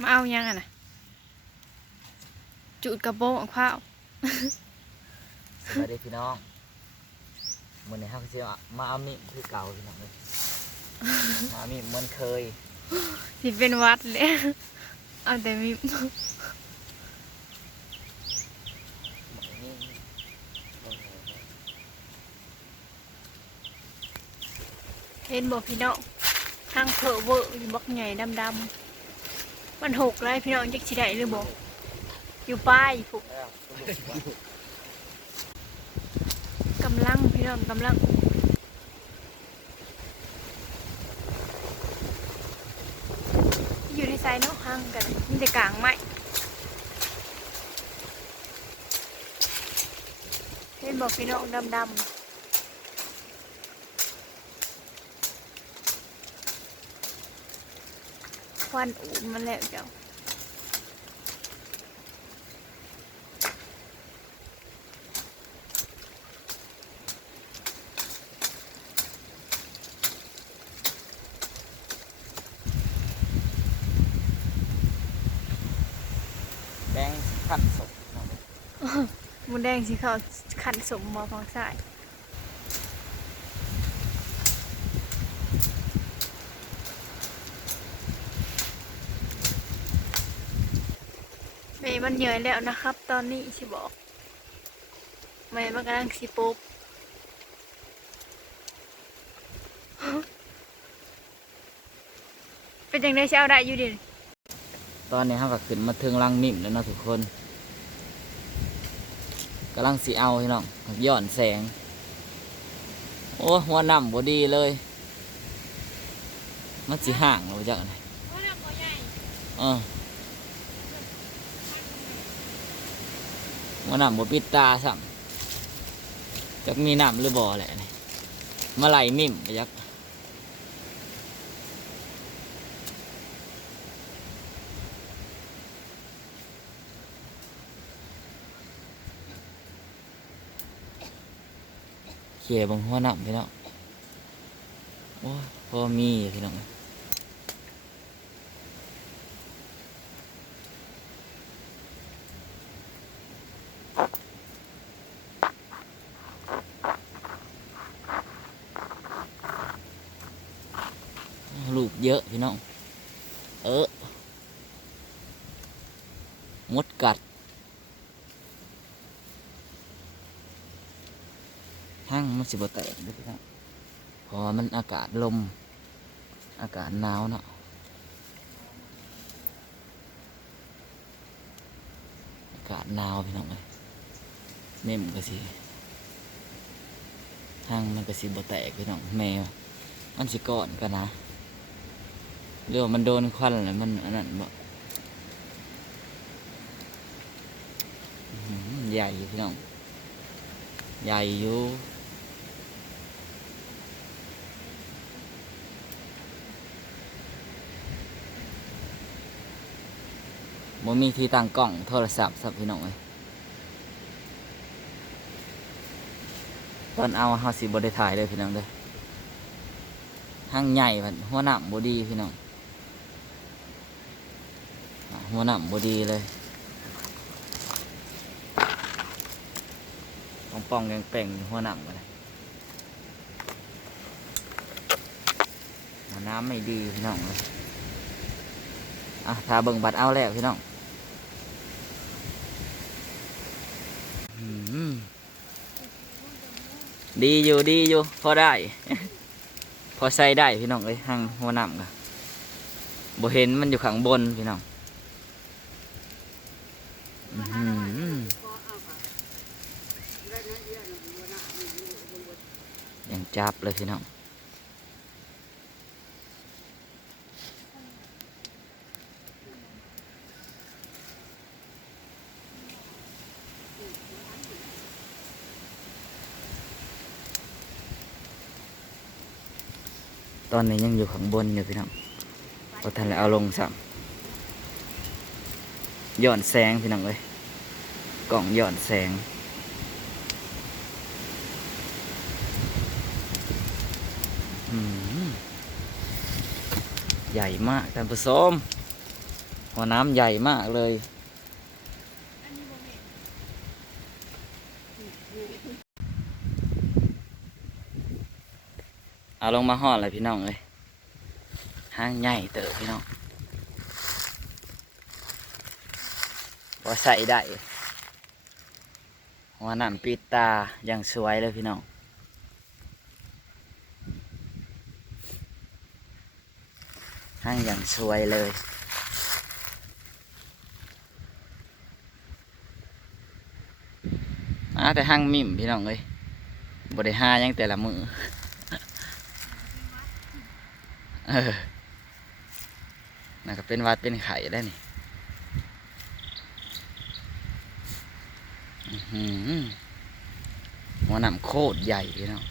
มาเอายังอะนะจุดกระโปรงของข้าวสวัสดีพี่น้องมื้อนี้เฮาก็สิมาเอามีดคือเก่าพี่น้องเอ้ยมาเอามีดเหมือนเคยสิเป็นวัดเลยเอาแต่มีมื้อนี้เห็นบอกพี่น้องทางเพอเวอร์อยู่บักใหญ่ดำๆ มันหกเลยพี่น้องจักสิได้หรือบออยู่ป้ายผูกกำลังพี่น้องกำลังอยู่ในไซน์นาะห่างกันมีแต่กลางไม้เห็นบอกพี่น้องดำๆ ควันอูดมันแล้วเจ้าแดงขั้นศพพี่น้องเอ้ยหมูแดงสีขาวขันสมมอฟังสาย ม่มันเหนื่อยแล้วนะครับ ตอนนี้สิบอก แม่มันกำลังสิปุ๊บเป็นยังไงเช้าได้อยู่ดิตอนนี้เฮาก็ขึ้นมาถึงรังมิมแล้วเนาะทุกคนกำลังสิเอาพี่น้องย้อนแสง โอ้หัวน้ำบ่ดีเลย มันสิห่างเราจักไหนเออ หัวน้ำบ่ปิดตาสั่งจักมีน้ำหรือบ่อแหละนี่มาไหลมิ่มไปจักเขี่ยบางหัวน้ำพี่น้องโอ้พอมีพี่น้อง ลูกเยอะ พี่น้อง เออมดกัดห้างมันสิบแตกด้อพี่น้องเพราะมันอากาศลม อากาศหนาวเนาะอากาศหนาวพี่น้องเลยเน่มก็สิห้างมันก็สิบแตกพี่น้องแมวมันสิก่อนกันนะ เรื่องมันโดนควันแล้วมันอันนั้นบ่ใหญ่พี่น้อง ใหญ่อยู่บ่มีที่ตั้งกล้องโทรศัพท์สับพี่น้องเลยตอนเอาเฮาสิบ่ได้ถ่ายเลยพี่น้องเด้อห้างใหญ่พันหัวหนามบดีพี่น้อง หัวหนามบดีเลยปองปองๆแปลงหัวหนามกันเลยน้ำไม่ดีพี่น้องเลยอะถ้าเบิ่งบัตรเอาแล้วพี่น้องอืมดีอยู่ดีอยู่พอได้ พอใส่ได้พี่น้องเอ้ยหางหัวหนำกะบ่เห็นมันอยู่ข้างบนพี่น้องอื้อหือ ยังจับเลยพี่น้องตอนนี้ยังอยู่ข้างบนอยู่พี่น้องพอทันแล้วเอาลงสัมย้อนแสงพี่น้องเอ้ยกล่องย้อนแสง ใหญ่มากท่านผู้ชมหัวน้ำใหญ่มากเลยเอาลงมาห่อเลยพี่น้องเลยห้างใหญ่เต๋อพี่น้องพอใส่ได้หัวหนำปิดตาอย่างสวยเลยพี่น้อง ห้อย่างสวยเลย มาแต่ห้างมิ่มพี่น้องเลยบริหายังแต่ละมือเออน่าก็เป็นวัดเป็นไข่ได้นี่หัวหนำโคตรใหญ่พี่น้อง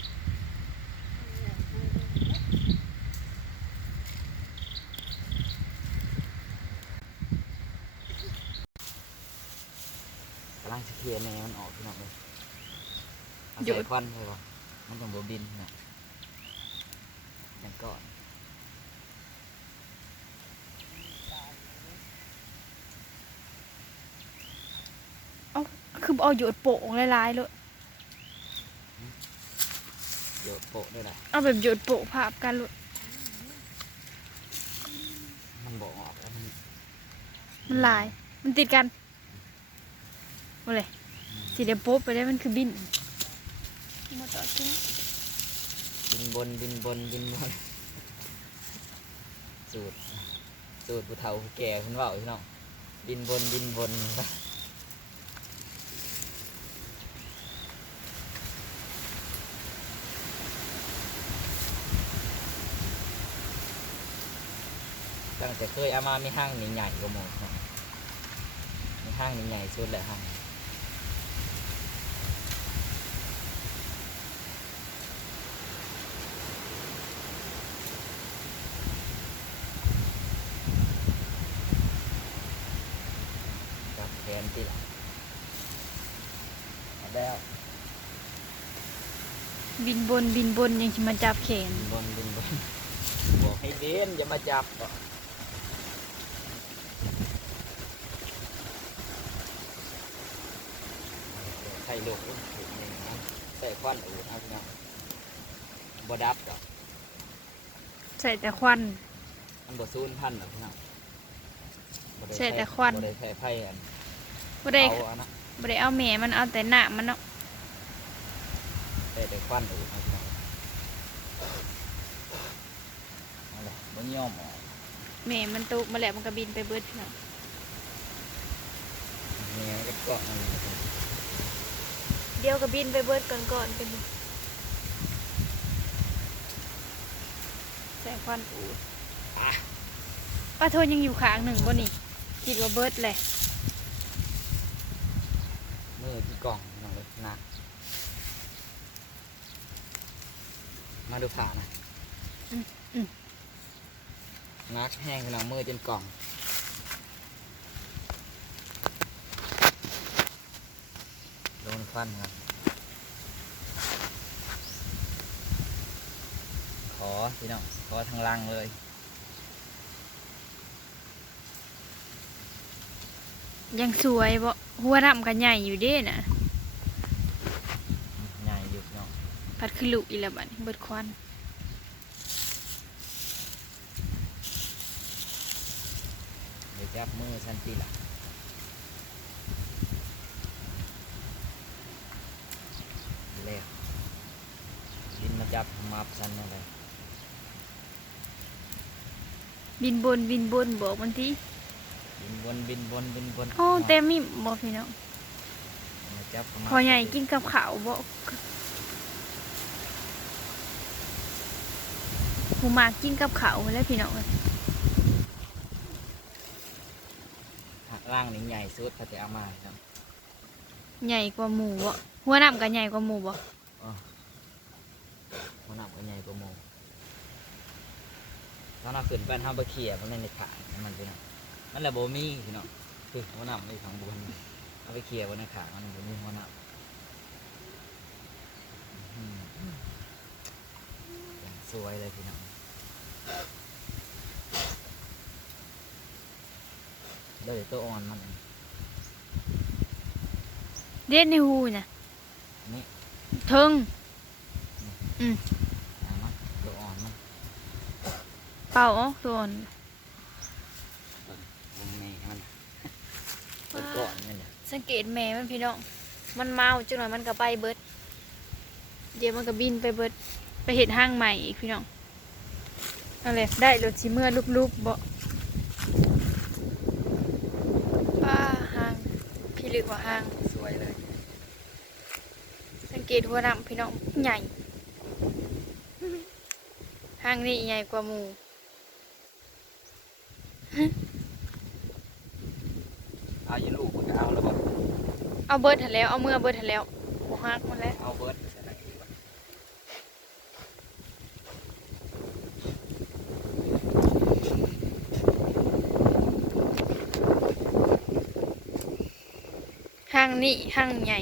กำลังจะเค ลียร์แม่มันออกพี่น้องเลยเอาหยุใส่ด ควันเลยบ่มันต้องบบินนะอย่างก่อนคือบ่เอาหยดโปะหลายๆเลยโยดโปะด้วยนะเอาแบบหยดโปะภาพกันเลยมันบอกออกแล้วมันมันหลาย มันติดกันบ่เลย สิเดียวโป๊ะไปได้มันคือบินมาต่อทิ้งบินบนบินบนบินบนสูตรสูตรผู้เฒ่าผู้แก่คุณว่าพี่น้องบินบนบินบนตั้งแต่เคยเอามามีห้างใหญ่ๆกว่าหมดมีห้างใหญ่ๆสุดแหละห้าง กับแขนติดแล้วบินบนบินบนยังสิมาจับแขนบินบนบินบนบอกให้เด่นอย่ามาจับอะใส่ลูกอุ้มถูกหนึ่งนะใส่ควันอูดเอาพี่น้องบดับดอกใส่แต่ควันมันบดซูนพันหรอกพี่น้องบ่ได้ใช่แต่ควันบ่ได้แพ้ไพ่อัน บ่ได้เอาอันนะบ่ได้เอาแม่มันเอาแต่หน้ามันเนาะใส่แต่ควันอูดเอาพี่น้องเอาเลยบ่ยอมออกแม่มันตุกมาแล้วมันก็บินไปเบิดพี่น้องเนี่ยก็เกาะอันนี้ครับเดี๋ยวก็บินไปเบิดก่อนก่อนๆเป็นบ่ใส่ควันอูดป้าโทนยังอยู่ข้างหนึ่งบ่นี่คิดว่าเบิดเลย มือที่กล่องพี่น้องเลยหนักมาดูผ่านะนักแห้งขนาดมือจนกล่องโดนฟันครับขอพี่น้องขอทางลังเลย ยังสวยบ่หัวน้ำกันใหญ่อยู่เด้น่ะใหญ่อยู่พี่น้องพัดขึ้นลุกอีแล้วบัดนี้เบิดควันเดี๋ยวจับมือฉันตีหลังเร็วดินมาจับมับฉันนั่นเลยบินบนบินบนบอกมันที บินบนบินบนบินบนโอ้แต่มีบอกพี่น้องมาจับมับพอใหญ่กินกับข้าวบอกหูมากกินกับข้าวแล้วพี่น้องเอ้ยล่างนี่ใหญ่สุดพอจะเอามาครับใหญ่กว่าหมูบ่หัวน้ำกันใหญ่กว่าหมูบ่หัวหน้าก็ใหญ่กว่าโมตอนเราขึ้นไปทำบะเขียมันในขามันพี่น้อง นั่นแหละโบมี่พี่น้องคือหัวหน้าไม่ของบนเอาไปเขียบนในขามันโบมี่หัวหน้าอื้อหืออย่างสวยเลยพี่น้องได้ตัวอ่อนมันเด็ดในหูน่ะนี่เทิงอ่ามันตัวอ่อนมันเป่าออกตัวอ่อน วงนี้มันตัวก่อนนี่แหละ สังเกตแม่มันพี่น้อง มันเมาจังหน่อยมันก็ไปเบิด เดี๋ยวมันก็บินไปเบิด ไปเห็ดห้างใหม่อีกพี่น้องเอาเลยได้รถชิเมื่อรูปๆบ่ป้าห้าง พี่ลึกว่าห้างสวยเลย สังเกตหัวน้ำพี่น้องใหญ่ ห้างนี้ใหญ่กว่าหมูเอาอยู่ลูกมันก็เอาแล้วบ่ เอาเบิดทันแล้ว เอาเมื่อเบิดทันแล้วบ่ฮักมันแล้วเอาเบิร์ดห้างนี้ห้างใหญ่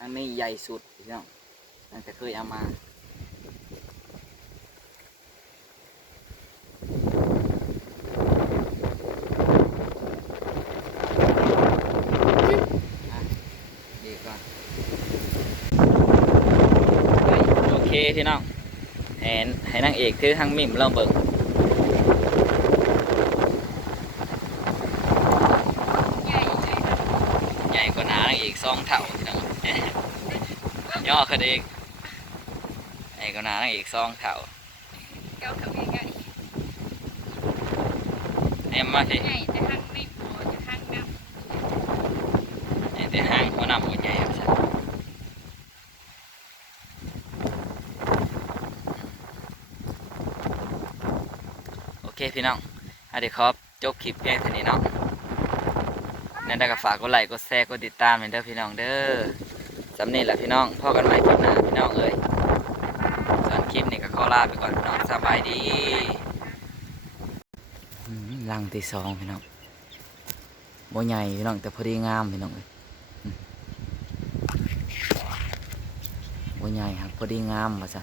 อันนี้ใหญ่สุดพี่น้องตั้งแต่เคยเอามาอะดีก่อนเฮ้ยโอเค พี่น้องเห็นให้นางเอกถือทางมิมลองเบิ่งใหญ่เลยนะใหญ่กว่าหนานางเอกสองเท่าพี่น้องย่อขึ้นเองใหญ่กว่าหนานางเอกสองเท่าเก้าเท่าใหญ่เอ็มมาสิใหญ่แต่ห้างไม่พอจะห้างดใหญ่แต่ห้างหัวนำหัวใหญ่ครับสันโอ เคพี่น้องอะเดี๋ยวครับจบคลิปเพียงเท่านี้เนาะนั่นได้ก็ฝากกดไลค์กดแชร์กดติดตามเด้อพี่น้องเด้อสำนี้แหละพี่น้องพ่อกันใหม่คลิปหน้าพี่น้องเอ้ยส่วนคลิปนี้ก็ขอลาไปก่อนพี่น้องสบายดีลังที่สองพี่น้องบ่ใหญ่พี่น้องแต่พอดีงามพี่น้องเอ้ยอืมบ่ใหญ่ครับพอดีงามว่าซะ